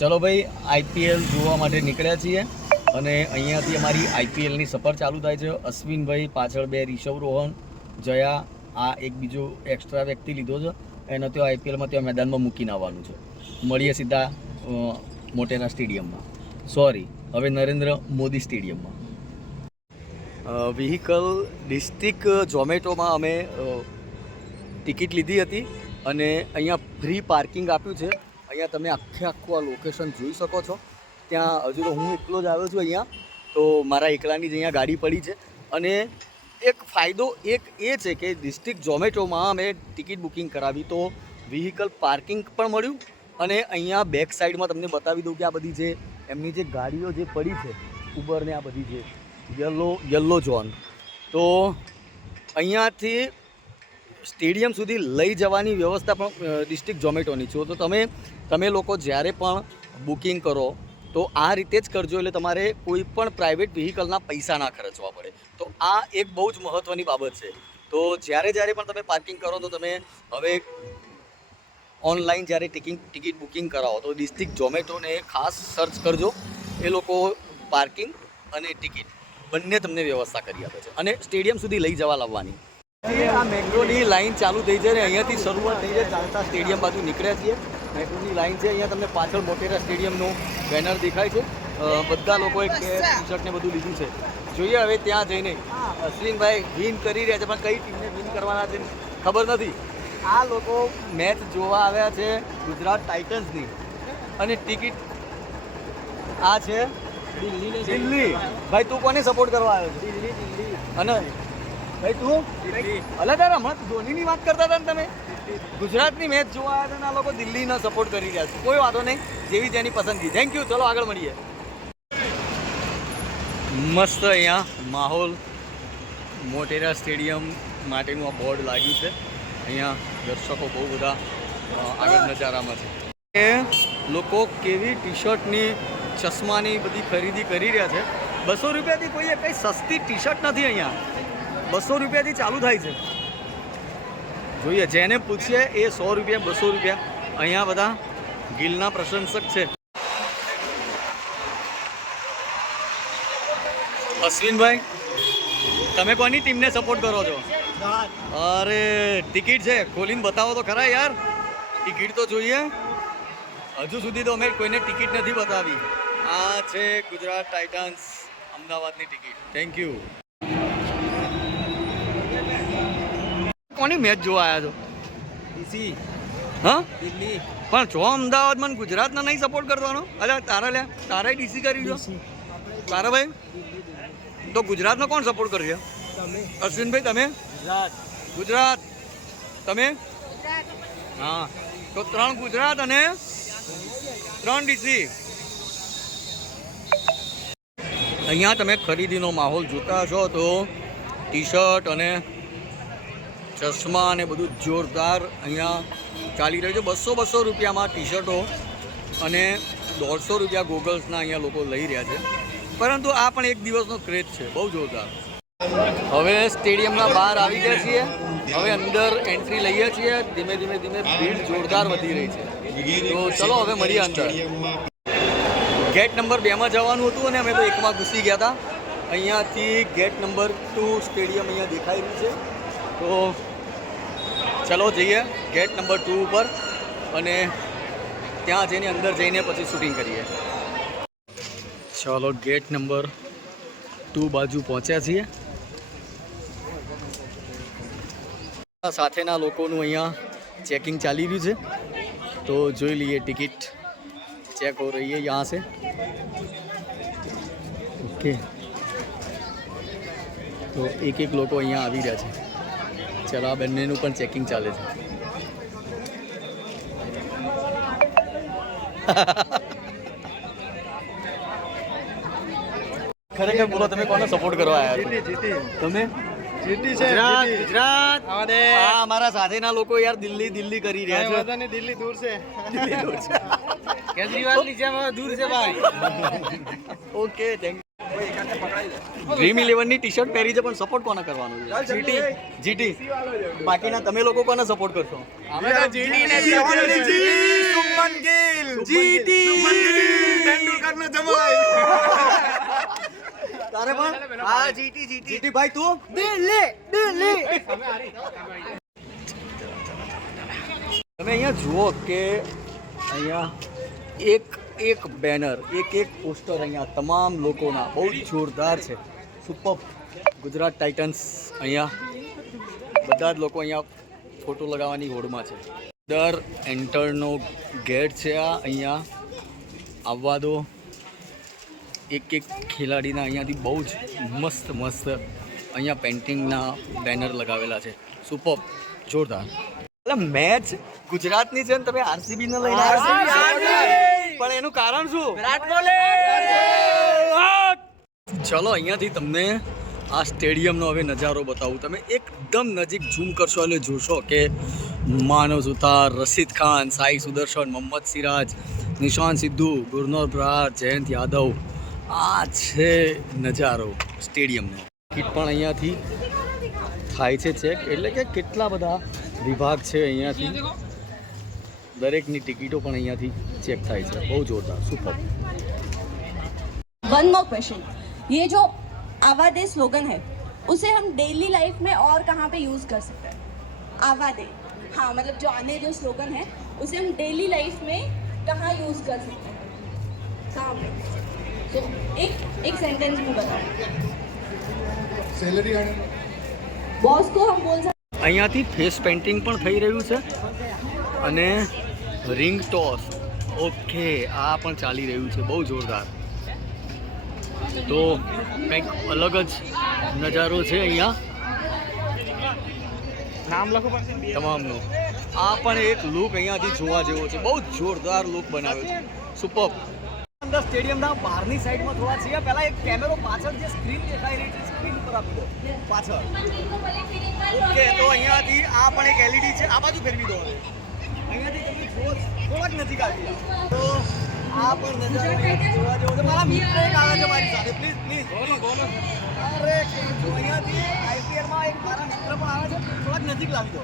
ચલો ભાઈ આઈપીએલ જોવા માટે નીકળ્યા છીએ અને અહીંયાથી અમારી આઈપીએલની સફર ચાલુ થાય છે. અશ્વિનભાઈ પાછળ બે રિષભ રોહન જયા આ એક બીજો એક્સ્ટ્રા વ્યક્તિ લીધો છે. એને તો આઈપીએલમાં ત્યાં મેદાનમાં મૂકીને આવવાનું છે. મળીએ સીધા મોટેરા સ્ટેડિયમમાં. સોરી હવે નરેન્દ્ર મોદી સ્ટેડિયમમાં. વ્હીકલ ડિસ્ટ્રિક્ટ ઝોમેટોમાં અમે ટિકિટ લીધી હતી અને અહીંયા ફ્રી પાર્કિંગ આપ્યું છે. અહીંયા તમે આખે આખું આ લોકેશન જોઈ શકો છો. ત્યાં હજુ તો હું એકલો જ આવ્યો છું અહીંયા. તો મારા એકલાની જ અહીંયા ગાડી પડી છે. અને એક ફાયદો એક એ છે કે ડિસ્ટ્રિક્ટ ઝોમેટોમાં અમે ટિકિટ બુકિંગ કરાવી તો વ્હીકલ પાર્કિંગ પણ મળ્યું. અને અહીંયા બેક સાઈડમાં તમને બતાવી દઉં કે આ બધી જે એમની જે ગાડીઓ જે પડી છે ઉબરને આ બધી જે યલો યલો ઝોન તો અહીંયાથી સ્ટેડિયમ સુધી લઈ જવાની વ્યવસ્થા પણ ડિસ્ટ્રિક્ટ ઝોમેટોની છે. તો તમે તમે લોકો જ્યારે પણ બુકિંગ કરો, તો આ રીતે જ કરજો એટલે તમારે કોઈ પણ પ્રાઇવેટ વ્હીકલના પૈસા ના ખર્ચવા પડે. તો આ એક બહુ જ મહત્ત્વની બાબત છે. તો જ્યારે જ્યારે પણ તમે પાર્કિંગ કરો, તો તમે હવે ઓનલાઈન જ્યારે ટિકિંગ, ટિકિટ બુકિંગ કરાવો, તો ડિસ્ટ્રિક્ટ ઝોમેટોને ખાસ સર્ચ કરજો. એ લોકો પાર્કિંગ અને ટિકિટ બંને તમને વ્યવસ્થા કરી આપે છે. અને સ્ટેડિયમ સુધી લઈ જવા લાવવાની. આ મેટ્રોની લાઈન ચાલુ થઈ છે ને અહીંયાથી શરૂઆત થઈ છે. ચાલતા સ્ટેડિયમ બાજુ નીકળ્યા છીએ. મેટ્રોની લાઈન છે. અહીંયા તમને પાછળ મોટેરા સ્ટેડિયમનું બેનર દેખાય છે. બધા લોકોએ શર્ટ ને બધું લીધું છે. જોઈએ હવે ત્યાં જઈને અશ્વિનભાઈ વિન કરી રહ્યા છે પણ કઈ ટીમને વિન કરવાના છે ખબર નથી. આ લોકો મેચ જોવા આવ્યા છે ગુજરાત ટાઇટન્સની અને ટિકિટ આ છે દિલ્હી. દિલ્હી. ભાઈ તું કોને સપોર્ટ કરવા આવ્યો છે? દિલ્હી દિલ્હી. અને ભાઈ તું? અલે તારા હમણાં ધોનીની વાત કરતા હતા ને તમે? ગુજરાતની મેચ જોવા આવ્યા હતા ને આ લોકો દિલ્હીનો સપોર્ટ કરી રહ્યા છે. કોઈ વાંધો નહીં જેવી તેની પસંદગી. થેન્ક યુ ચલો આગળ મળીએ. મસ્ત અહીંયા માહોલ. મોટેરા સ્ટેડિયમ માટેનું આ બોર્ડ લાગ્યું છે. અહીંયા દર્શકો બહુ બધા આગળ નજારામાં છે. એ લોકો કેવી ટી શર્ટની ચશ્માની બધી ખરીદી કરી રહ્યા છે. બસો રૂપિયાથી કોઈએ કંઈ સસ્તી ટી શર્ટ નથી અહીંયા. બસો રૂપિયાથી ચાલુ થાય છે. જોઈએ, જેને પૂછીએ એ સો રૂપિયા, બસો રૂપિયા. અહીંયા બધા ગિલના પ્રશંસક છે. અશ્વિનભાઈ, તમે કોની ટીમને સપોર્ટ કરો છો? અરે, ટિકિટ છે. ખોલીને બતાવો તો ખરા યાર. ટિકિટ તો જોઈએ. હજુ સુધી તો અમે કોઈને ટિકિટ નથી બતાવી. આ છે ગુજરાત ટાઇટન્સ, અમદાવાદની ટિકિટ. થેન્ક યુ કોની મેચ જોવા આવ્યા છો? ડીસી હા? દિલ્હી. પણ જો અમદાવાદમાં ને ગુજરાતને નહીં સપોર્ટ કરવાનો? અરે તારા લે તારે ડીસી કરી દો તારા ભાઈ? તો ગુજરાતનો કોણ સપોર્ટ કરશે? તમે. અશ્વિનભાઈ તમે? ગુજરાત. ગુજરાત. તમે? હા. તો ત્રણ ગુજરાત અને ત્રણ ડીસી. અહીંયા તમે ખરીદીનો માહોલ જોતા છો તો ટી શર્ટ અને ચશ્મા અને બધું જોરદાર અહીંયા ચાલી રહ્યું છે. બસો બસો રૂપિયામાં ટી શર્ટો અને દોઢસો રૂપિયા ગોગલ્સના અહીંયા લોકો લઈ રહ્યા છે. પરંતુ આ પણ એક દિવસનો ક્રેઝ છે, બહુ જોરદાર. હવે સ્ટેડિયમના બહાર આવી ગયા છીએ. હવે અંદર એન્ટ્રી લઈએ છીએ. ધીમે ધીમે ધીમે ભીડ જોરદાર વધી રહી છે. તો ચલો, હવે મળીએ અંદર. ગેટ નંબર બેમાં જવાનું હતું અને અમે તો એકમાં ઘૂસી ગયા હતા. અહીંયાથી ગેટ નંબર ટુ સ્ટેડિયમ અહીંયા દેખાઈ રહ્યું છે. તો ચલો જઈએ ગેટ નંબર ટુ ઉપર અને ત્યાં જઈને અંદર જઈને પછી શૂટિંગ કરીએ ચલો ગેટ નંબર ટુ બાજુ પહોંચ્યા છીએ સાથેના લોકોનું અહીંયા ચેકિંગ ચાલી રહ્યું છે તો જોઈ લઈએ ટિકિટ ચેક હો રહી है यहाँ से ઓકે તો એક એક લોકો અહીંયા આવી રહ્યા છે ચાલો આ બંનેનું પણ ચેકિંગ ચાલે છે. ખરેખર બોલો તમે કોને સપોર્ટ કરવા આવ્યા છો? તમે? ગુજરાત ગુજરાત. આ અમારા સાથેના લોકો યાર દિલ્હી દિલ્હી કરી રહ્યા છે. દિલ્હી દૂર છે. દિલ્હી દૂર છે. કેજરીવાલ દૂર છે ભાઈ. ઓકે થેન્ક ડ્રીમ ઇલેવનની ટી શર્ટ પહેરી છે પણ સપોર્ટ કોને કરવાનો છે? જીટી જીટી બાકીના તમે લોકો કોને સપોર્ટ કરશો? અમે તો જીટી ને જીટી સુમન ગિલ જીટી તેંડુલકરનો જમાઈ તારે પણ? હા જીટી જીટી જીટી ભાઈ તું? દિલ્હી દિલ્હી. તમે અહીંયા જુઓ કે અહીંયા એક એક બેનર એક એક પોસ્ટર અહીંયા તમામ લોકોના બહુ જોરદાર છે. સુપર ગુજરાત ટાઇટન્સ અહીંયા બધા જ લોકો અહીંયા ફોટો લગાવવાની હોડમાં છે. દર એન્ટરનો ગેટ છે આ અહીંયા. આવવા દો. એક એક ખેલાડીના અહીંયાથી બહુ જ મસ્ત મસ્ત અહીંયા પેન્ટિંગના બેનર લગાવેલા છે. સુપર જોરદાર. એટલે મેચ ગુજરાતની છે ને તમે આરસીબીને લઈને આવ્યા? પણ એનું કારણ શું? વિરાટ કોહલી! ચલો અહીંયાથી તમને આ સ્ટેડિયમનો હવે નજારો બતાવું. તમે એકદમ નજીક ઝૂમ કરશો એટલે જોશો કે માનવ સુથાર રશીદ ખાન સાઈ સુદર્શન મોહમ્મદ સિરાજ નિશાંત સિદ્ધુ ગુરનોર પ્રહાર જયંત યાદવ. આ છે નજારો સ્ટેડિયમનો. કીટ પણ અહીંયાથી થાય છે ચેક એટલે કે કેટલા બધા વિભાગ છે અહીંયાથી? દરેકની ટિકિટો પણ અહીંયાથી ચેક થાય છે બહુ જોરદાર સુપર वन मोर क्वेश्चन ये जो आवादे स्लोगन है उसे हम डेली लाइफ में और कहाँ पे यूज कर सकते हैं आवादे हाँ मतलब जो आने जो स्लोगन है उसे हम डेली लाइफ में कहाँ यूज कर सकते हैं कहाँ पे तो एक एक सेंटेंस में बताओ સેલરી અને बॉस को हम बोल सकते અહીંયાથી ફેસ પેઇન્ટિંગ પણ થઈ રહ્યું છે અને રિંગ ટોસ ઓકે આ પણ ચાલી રહ્યું છે બહુ જોરદાર. તો કંઈક અલગ જ નજારો છે અહીંયા. નામ લખો તમામનું. આ પણ એક લુક અહીંયાથી જોવા જેવો છે બહુ જોરદાર લુક બનાવ્યો છે. સુપર અંદર સ્ટેડિયમના બહારની સાઈડમાં થોડા છીએ પહેલા એક કેમેરો પાછળ જે સ્ક્રીન દેખાઈ રહી છે સ્ક્રીન પર આપી દો. પાછળ. ઓકે તો અહીંયાથી આ પણ એક એલઈડી છે. આ બાજુ ફેરવી દો હવે. અહીંયાથી થોડાક નજીક આવી તો આ પણ નજારો જોવા જેવો છે. મારા મિત્ર એક આવે છે મારી સાથે. પ્લીઝ પ્લીઝ અરે અહીંયાથી આઈપીએલમાં એક મારા મિત્ર પણ આવે છે. થોડાક નજીક લાવી દો.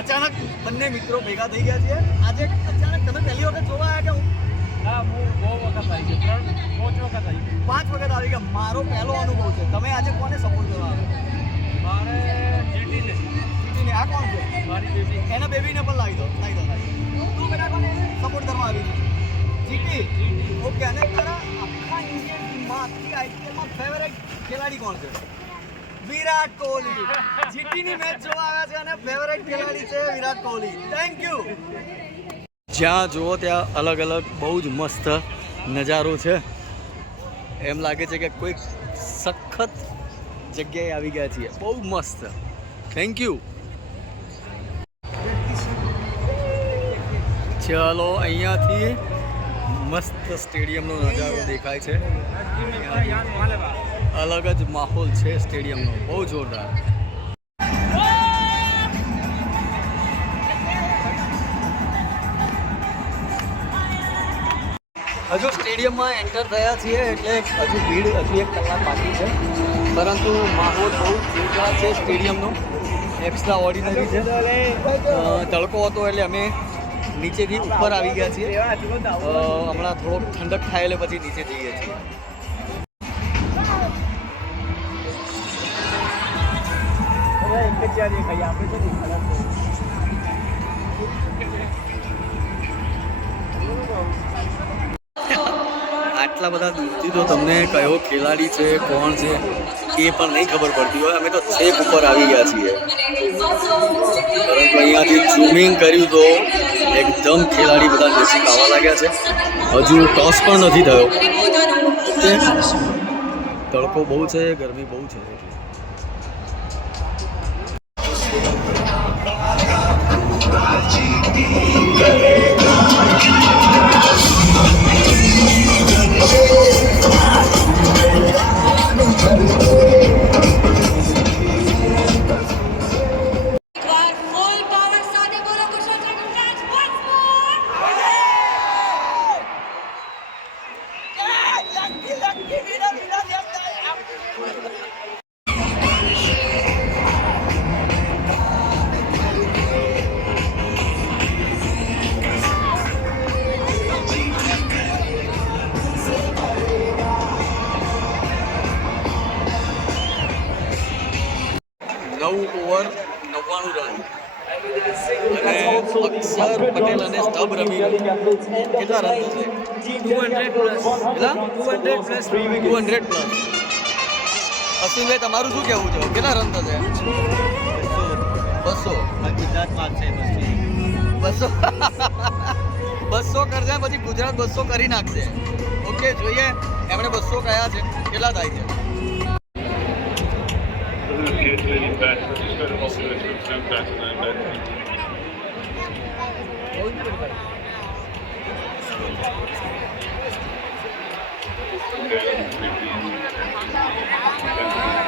અચાનક બંને મિત્રો ભેગા થઈ ગયા છે. આજે અચાનક તમે પહેલી વખત જોવા આવ્યા કે હું હા હું બહુ વખત આવી ગયો. ત્રણ પાંચ વખત આવી ગયો. પાંચ વખત આવી ગયા. મારો પહેલો અનુભવ છે. તમે આજે કોને સપોર્ટ કરવા આવ્યો? મારે જેટીને જીતીને આ કોણ છે? મારી બેબી એના બેબીને પણ લાવી દો લાવી દો લાવી. તું બેટા કોને સપોર્ટ કરવા આવી જીતી ઓકે અને તારા આખા ઇન્ડિયન ટીમમાં આખી આઈપીએલમાં ફેવરેટ ખેલાડી કોણ છે? વિરાટ કોહલી. જીટીની મેચ જોવા આવ્યા છે અને ફેવરેટ ખેલાડી છે વિરાટ કોહલી. થેન્ક યુ જ્યાં જુઓ ત્યાં અલગ અલગ બહુ જ મસ્ત નજારો છે. એમ લાગે છે કે કોઈક સખત જગ્યાએ આવી ગયા છીએ. બહુ મસ્ત. થેન્ક યુ ચલો અહીંયાથી મસ્ત સ્ટેડિયમનો નજારો દેખાય છે. અલગ જ માહોલ છે સ્ટેડિયમનો. બહુ જોરદાર. હજુ સ્ટેડિયમમાં એન્ટર થયા છીએ એટલે હજુ ભીડ હજુ એક કલાક બાકી છે. પરંતુ માહોલ બહુ જોરદાર છે સ્ટેડિયમનો. એક્સ્ટ્રા ઓર્ડિનરી છે તડકો હતો એટલે અમે નીચેથી ઉપર આવી ગયા છીએ. હમણાં થોડોક ઠંડક થાય એટલે પછી નીચે જઈએ છીએ. એક જ આપણે તો આટલા બધા દૂરથી તો તમને કયો ખેલાડી છે, કોણ છે, એ પણ નહીં ખબર પડતી હોય. અમે તો છેક ઉપર આવી ગયા છીએ. પરંતુ અહીંયાથી ઝૂમિંગ કર્યું તો એકદમ ખેલાડી બધા નજીક આવવા લાગ્યા છે. હજુ ટોસ પણ નથી થયો. તડકો બહુ છે, ગરમી બહુ છે. એટલે फुल હર્ષદ પટેલ અને સ્ટબ રવિ કેટલા રન થશે ટુ હંડ્રેડ પ્લસ કેટલા two hundred plus two hundred plus અશ્વિનભાઈ તમારું શું કહેવું છે? કેટલા રન થશે? બસો. બસો. બસો કરશે પછી ગુજરાત બસો કરી નાખશે. ઓકે જોઈએ. એમણે બસો કયા છે? કેટલા થાય છે. Just go to to Thank you.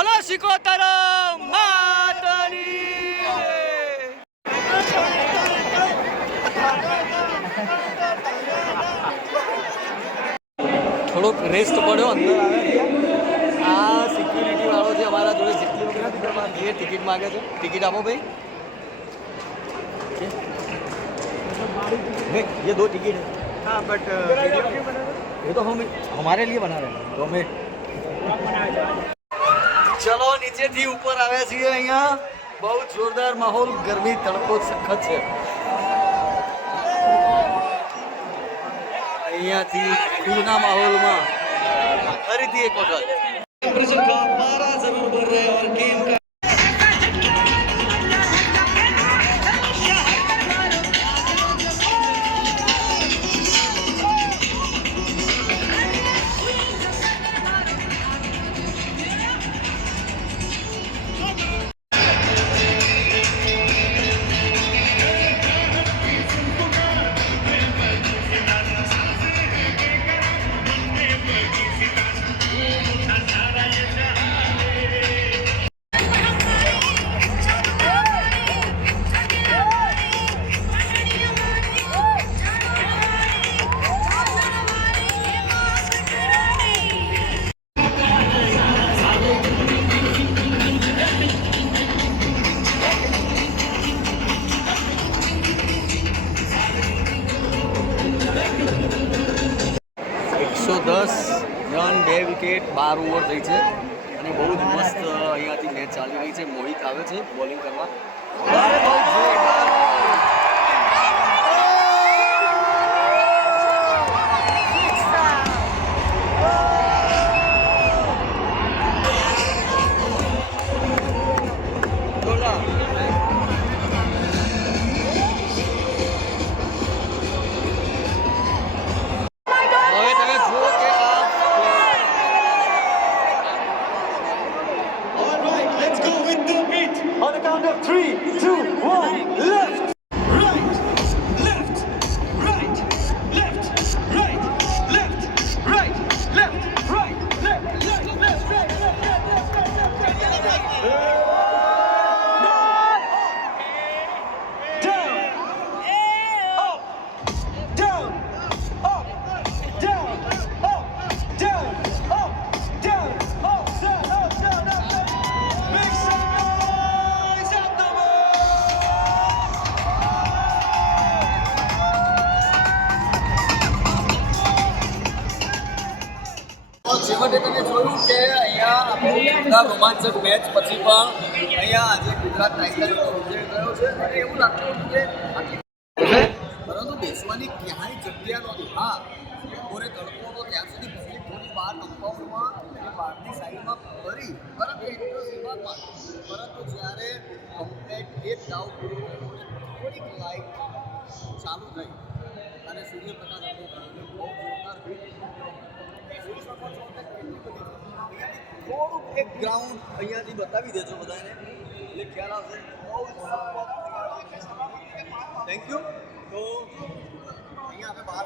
બોલો શિકોતર માતની થોડોક રેસ્ટ પડ્યો અંદર આવ્યા આ સિક્યુરિટી વાળો જે અમારા જોડે જેટલી વખત તમારે જે ટિકિટ માગે છે ટિકિટ આપો ભાઈ नहीं, ये दो टिकट है હા બટ ये तो हम हमारे लिए बना रहे हैं तो हमें ચલો નીચેથી ઉપર આવ્યા છીએ અહીંયા. બહુ જોરદાર માહોલ, ગરમી, તડકો, સખત છે. અહીંયાથી ખુલ્લા માહોલમાં ફરીથી એક વખત. રિવોર્ડ થઈ છે છેવટે તમે જોયું કે અહીંયા રોમાંચક મેચ પછી પણ અહીંયા આજે ગુજરાત ટાઇગર્સનો વિજય થયો છે. એવું લાગતું કે પરંતુ બેસવાની ક્યાંય જગ્યા નહોતી. હા, બપોરે તડકો હતો, ત્યાં સુધી પબ્લિક થોડી બહાર કમ્પાઉન્ડમાં અને બહારની સાઈડમાં ફરી. પરંતુ એટલો વિભાગમાં પરંતુ જ્યારે કમ્પ્લેટ એ દાવ પૂરો થોડીક લાઇટ ચાલુ થઈ અને સૂર્યપ્રકાશ આપણે બહુ જોરદાર થોડુંક એક ગ્રાઉન્ડ અહીંયાથી બતાવી દેજો બધાને. એટલે ખ્યાલ આવશે. બહુ થેન્ક યુ તો અહીંયા આપણે બહાર